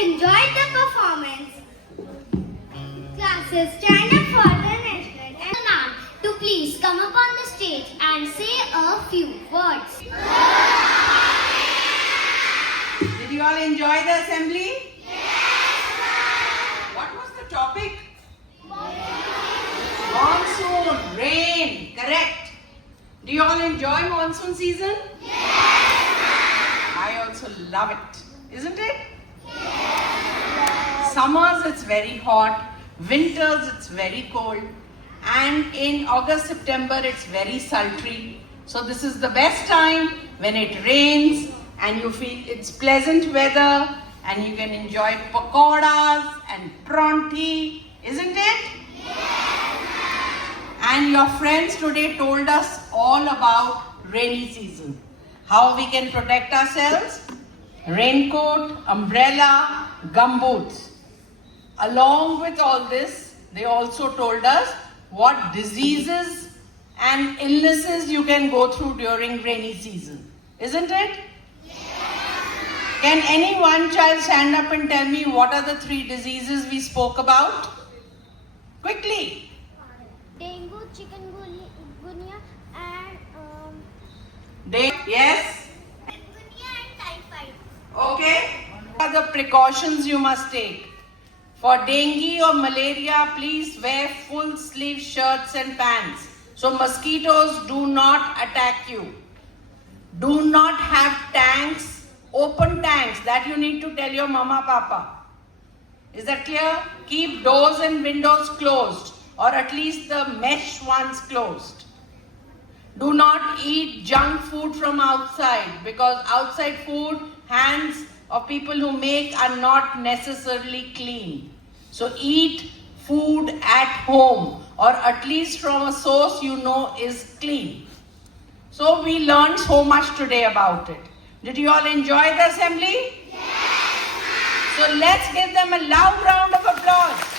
enjoyed the performance. Classes, stand up for the national anthem. To please come up on the stage and say a few words. Did you all enjoy the assembly? Yes, what was the topic? Monsoon, rain, correct. Do you all enjoy monsoon season? Yes, I also love it, isn't it? Yes. Summers it's very hot, winters it's very cold, and in August, September it's very sultry. So this is the best time when it rains and you feel it's pleasant weather and you can enjoy pakoras and pronti, isn't it? And your friends today told us all about rainy season. How we can protect ourselves? Raincoat, umbrella, gumboots. Along with all this, they also told us what diseases and illnesses you can go through during rainy season. Isn't it? Can any one child stand up and tell me what are the 3 diseases we spoke about? Quickly. Dengue, chikungunya, and Yes? chikungunya and typhoid. Okay. What are the precautions you must take? For dengue or malaria, please wear full sleeve shirts and pants. So mosquitoes do not attack you. Do not have tanks, open tanks. That you need to tell your mama, papa. Is that clear? Keep doors and windows closed, or at least the mesh ones closed. Do not eat junk food from outside, because outside food, hands of people who make are not necessarily clean. So eat food at home, or at least from a source you know is clean. So we learned so much today about it. Did you all enjoy the assembly? Yes. So let's give them a loud round of applause.